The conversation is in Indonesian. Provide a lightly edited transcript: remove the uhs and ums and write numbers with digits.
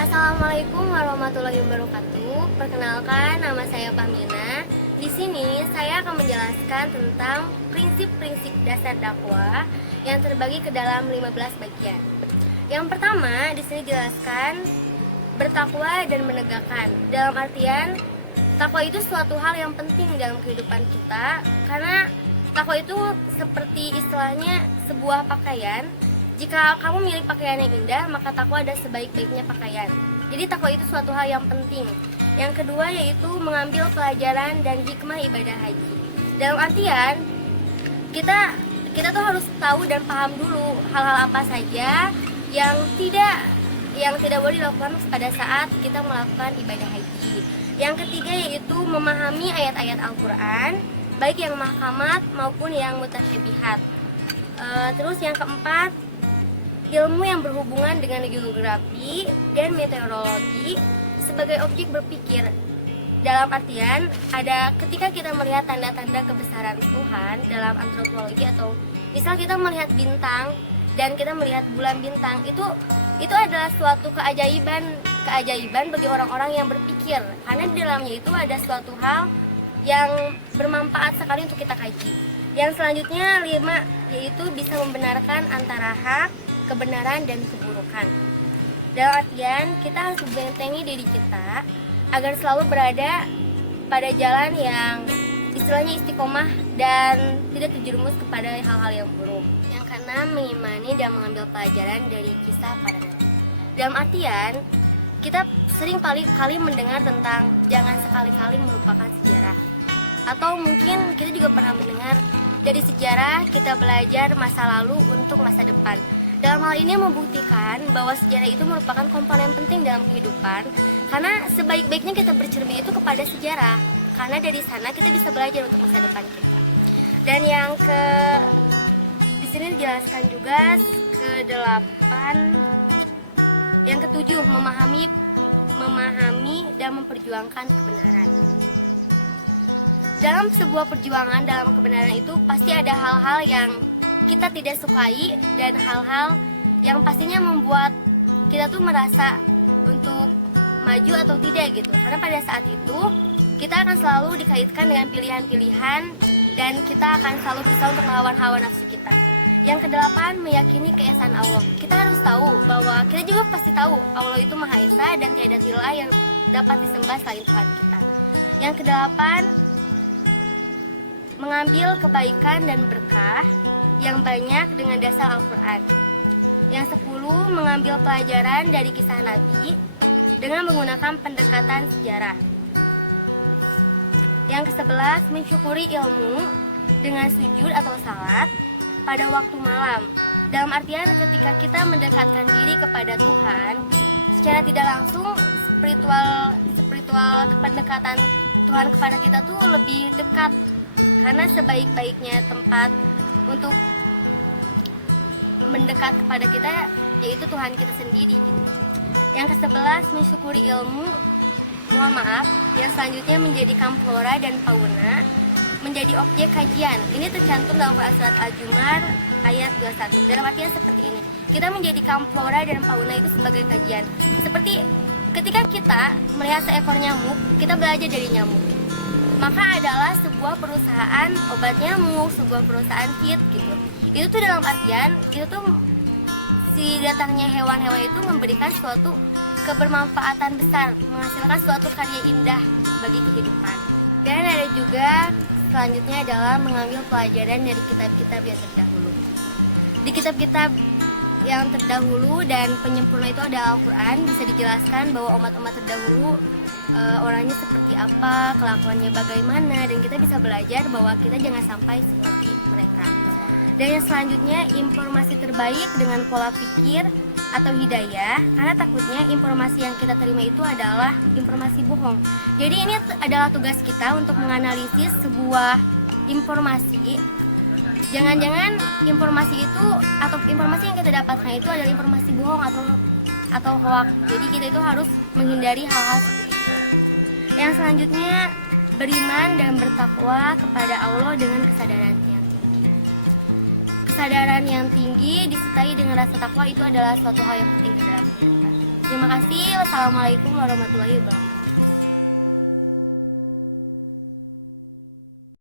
Assalamualaikum warahmatullahi wabarakatuh. Perkenalkan, nama saya Pamina. Di sini saya akan menjelaskan tentang prinsip-prinsip dasar dakwah yang terbagi ke dalam 15 bagian. Yang pertama, di sini dijelaskan bertakwa dan menegakkan. Dalam artian, takwa itu suatu hal yang penting dalam kehidupan kita, karena takwa itu seperti istilahnya sebuah pakaian. Jika kamu milih pakaian yang indah, maka takwa ada sebaik-baiknya pakaian. Jadi takwa itu suatu hal yang penting. Yang kedua yaitu mengambil pelajaran dan hikmah ibadah haji. Dalam artian kita tuh harus tahu dan paham dulu hal-hal apa saja yang tidak boleh dilakukan pada saat kita melakukan ibadah haji. Yang ketiga yaitu memahami ayat-ayat Al-Quran, baik yang mahkamat maupun yang mutasyabihat. Terus yang keempat, ilmu yang berhubungan dengan geografi dan meteorologi sebagai objek berpikir. Dalam artian, ada ketika kita melihat tanda-tanda kebesaran Tuhan dalam antropologi, atau misal kita melihat bintang dan kita melihat bulan bintang, itu adalah suatu keajaiban bagi orang-orang yang berpikir, karena di dalamnya itu ada suatu hal yang bermanfaat sekali untuk kita kaji. Yang selanjutnya 5 yaitu bisa membenarkan antara hak, kebenaran, dan keburukan. Dalam artian kita harus membentengi diri kita agar selalu berada pada jalan yang istilahnya istiqomah dan tidak terjerumus kepada hal-hal yang buruk. Yang keenam, mengimani dan mengambil pelajaran dari kisah para nabi. Dalam artian kita sering kali mendengar tentang jangan sekali-kali melupakan sejarah, atau mungkin kita juga pernah mendengar dari sejarah kita belajar masa lalu untuk masa depan. Dalam hal ini membuktikan bahwa sejarah itu merupakan komponen penting dalam kehidupan, karena sebaik-baiknya kita bercermin itu kepada sejarah, karena dari sana kita bisa belajar untuk masa depan kita. Dan di sini dijelaskan juga ke-8, yang ke-7 memahami dan memperjuangkan kebenaran. Dalam sebuah perjuangan dalam kebenaran itu pasti ada hal-hal yang kita tidak sukai dan hal-hal yang pastinya membuat kita tuh merasa untuk maju atau tidak gitu. Karena pada saat itu kita akan selalu dikaitkan dengan pilihan-pilihan dan kita akan selalu berusaha untuk melawan hawa nafsu kita. Yang ke-8, meyakini keesaan Allah. Kita harus tahu bahwa kita juga pasti tahu Allah itu Maha Esa dan tiada ilah yang dapat disembah selain Tuhan kita. Yang ke-8, mengambil kebaikan dan berkah yang banyak dengan dasar Al-Quran. Yang 10, mengambil pelajaran dari kisah Nabi dengan menggunakan pendekatan sejarah. Yang ke-11, mensyukuri ilmu dengan sujud atau salat pada waktu malam. Dalam artian ketika kita mendekatkan diri kepada Tuhan, secara tidak langsung spiritual pendekatan Tuhan kepada kita tuh lebih dekat, karena sebaik-baiknya tempat untuk mendekat kepada kita yaitu Tuhan kita sendiri gitu. Yang ke-11, mensyukuri ilmu. Mohon maaf, yang selanjutnya menjadikan flora dan fauna menjadi objek kajian. Ini tercantum dalam Quran Surat Al-Jumar ayat 21. Dalam artian seperti ini, kita menjadikan flora dan fauna itu sebagai kajian. Seperti ketika kita melihat seekor nyamuk, kita belajar dari nyamuk. Maka adalah sebuah perusahaan obat nyamuk, sebuah perusahaan kit gitu. Itu tuh dalam artian itu tuh si datangnya hewan-hewan itu memberikan suatu kebermanfaatan besar, menghasilkan suatu karya indah bagi kehidupan. Dan ada juga selanjutnya adalah mengambil pelajaran dari kitab-kitab yang terdahulu. Di kitab-kitab yang terdahulu dan penyempurna itu ada Al-Quran, bisa dijelaskan bahwa umat-umat terdahulu orangnya seperti apa, kelakuannya bagaimana, dan kita bisa belajar bahwa kita jangan sampai seperti mereka. Dan yang selanjutnya, informasi terbaik dengan pola pikir atau hidayah, karena takutnya informasi yang kita terima itu adalah informasi bohong. Jadi ini adalah tugas kita untuk menganalisis sebuah informasi. Jangan-jangan informasi itu atau informasi yang kita dapatkan itu adalah informasi bohong atau hoax. Jadi kita itu harus menghindari hal-hal seperti itu. Yang selanjutnya, beriman dan bertakwa kepada Allah dengan kesadaran yang tinggi. Kesadaran yang tinggi disertai dengan rasa takwa itu adalah suatu hal yang penting dalam kehidupan. Terima kasih. Wassalamualaikum warahmatullahi wabarakatuh.